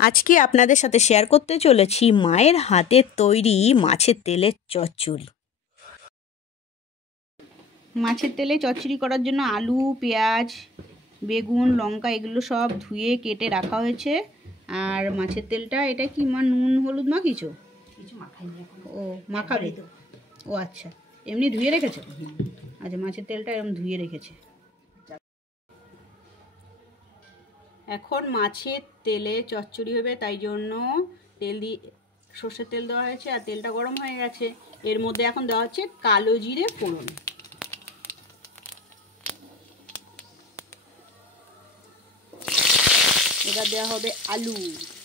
আজকে আপনাদের সাথে শেয়ার করতে চলেছি মায়ের হাতের তৈরি মাছের তেলের চচ্চড়ি। মাছের তেলে চচ্চড়ি করার জন্য আলু, পেঁয়াজ, বেগুন, লঙ্কা এগুলো সব ধুয়ে কেটে রাখা হয়েছে। আর মাছের তেলটা এটা কি মা নুন হলুদ মাখিয়েছো? কিছু মাখাইনি এখন। ও মাখাবে তো? ও আচ্ছা, এমনি ধুয়ে রেখেছো? আচ্ছা, মাছের তেলটা এরকম ধুয়ে রেখেছে। এখন মাছের তেলে চচ্চড়ি হবে, তাই জন্য তেল দিয়ে সর্ষের তেল দেওয়া হয়েছে আর তেলটা গরম হয়ে গেছে। এর মধ্যে এখন দেওয়া হচ্ছে কালো জিরে ফোড়ন। এবার দেওয়া হবে আলু,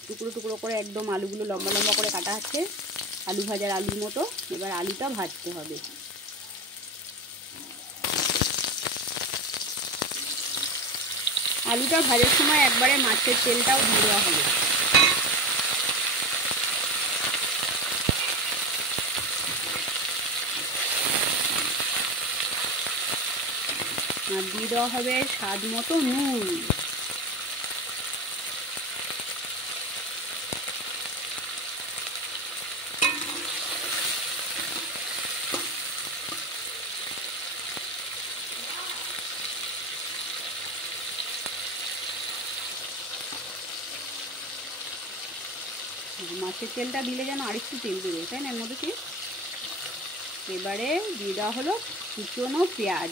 টুকরো টুকরো করে একদম আলুগুলো লম্বা লম্বা করে কাটা হচ্ছে, আলু ভাজার আলুর মতো। এবার আলুটা ভাজতে হবে। আলুটা ভাজার সময় একবারে মাছের তেলটাও দিয়ে দেওয়া হবে। আর দিয়ে দেওয়া হবে স্বাদ মতো নুন। মাছের তেলটা দিলে যেন আরেকটু তেল বেরোয়, তাই না এর মধ্যে কি? এবারে দিয়ে দেওয়া হলো কুচনো পেঁয়াজ।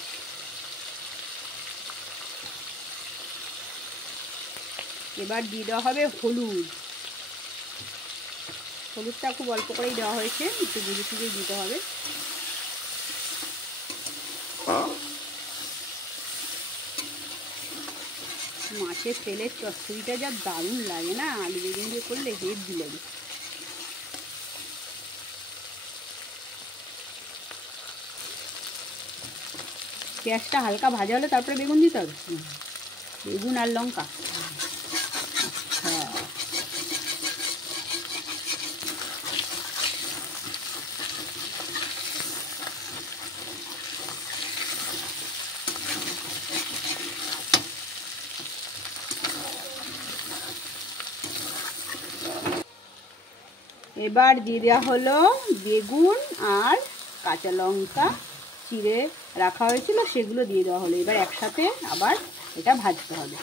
এবার দিয়ে দেওয়া হবে হলুদ। হলুদটা খুব অল্প করেই দেওয়া হয়েছে, একটু বুঝে সুঝে দিতে হবে। মাছের তেলের চচ্চড়িটা যা দারুণ লাগে না, আলু বেগুন দিয়ে করলে হেভি লাগে। পেঁয়াজটা হালকা ভাজা হলে তারপরে বেগুন দিতে হবে। বেগুন আর লঙ্কা। হ্যাঁ, এবার দিয়ে দেওয়া হলো বেগুন আর কাঁচা লঙ্কা চিড়ে রাখা হয়েছিল, সেগুলো দিয়ে দেওয়া হলো। এবার একসাথে আবার এটা ভাজতে হবে।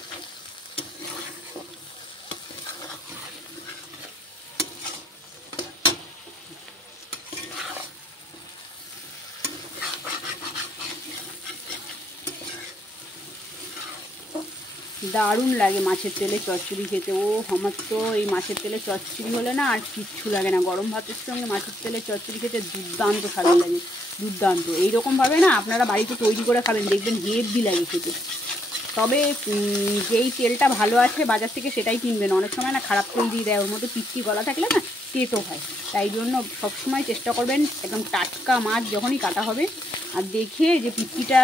দারুণ লাগে মাছের তেলে চচ্চড়ি খেতে। ও আমার তো এই মাছের তেলে চচ্চড়ি হলে না আর কিচ্ছু লাগে না। গরম ভাতের সঙ্গে মাছের তেলে চচ্চড়ি খেতে দুর্দান্ত স্বাদ লাগে, দুর্দান্ত। এইরকমভাবে না আপনারা বাড়িতে তৈরি করে খাবেন, দেখবেন হেভি লাগে খেতে। তবে যেই তেলটা ভালো আছে বাজার থেকে সেটাই কিনবেন। অনেক সময় না খারাপ তেল দিয়ে দেয়, ওর মধ্যে পিচ্ছি গলা থাকলে না তেতো হয়। তাই জন্য সবসময় চেষ্টা করবেন একদম টাটকা মাছ যখনই কাটা হবে আর দেখে যে পিচ্ছিটা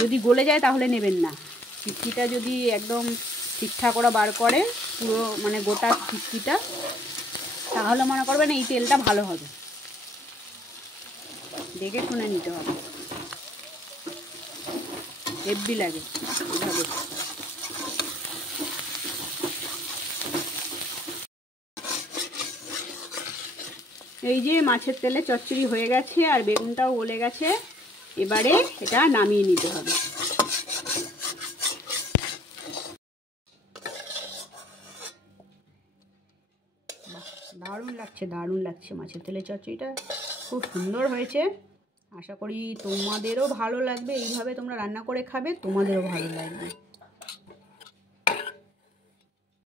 যদি গলে যায় তাহলে নেবেন না। পিচ্ছিটা যদি একদম ঠিকঠাক ওরা বার করে পুরো মানে গোটা পিচ্ছিটা, তাহলে মনে করবেন এই তেলটা ভালো হবে। দেখে শুনে নিতে হবে, হেভি লাগে এভাবে। এই যে মাছের তেলে চচ্চড়ি হয়ে গেছে আর বেগুনটাও গলে গেছে। এবারে এটা নামিয়ে নিতে হবে। দারুণ লাগছে, দারুণ লাগছে। মাছের তেলের চচ্চড়িটা খুব সুন্দর হয়েছে। আশা করি তোমাদেরও ভালো লাগবে। এইভাবে তোমরা রান্না করে খাবে, তোমাদেরও ভালো লাগবে।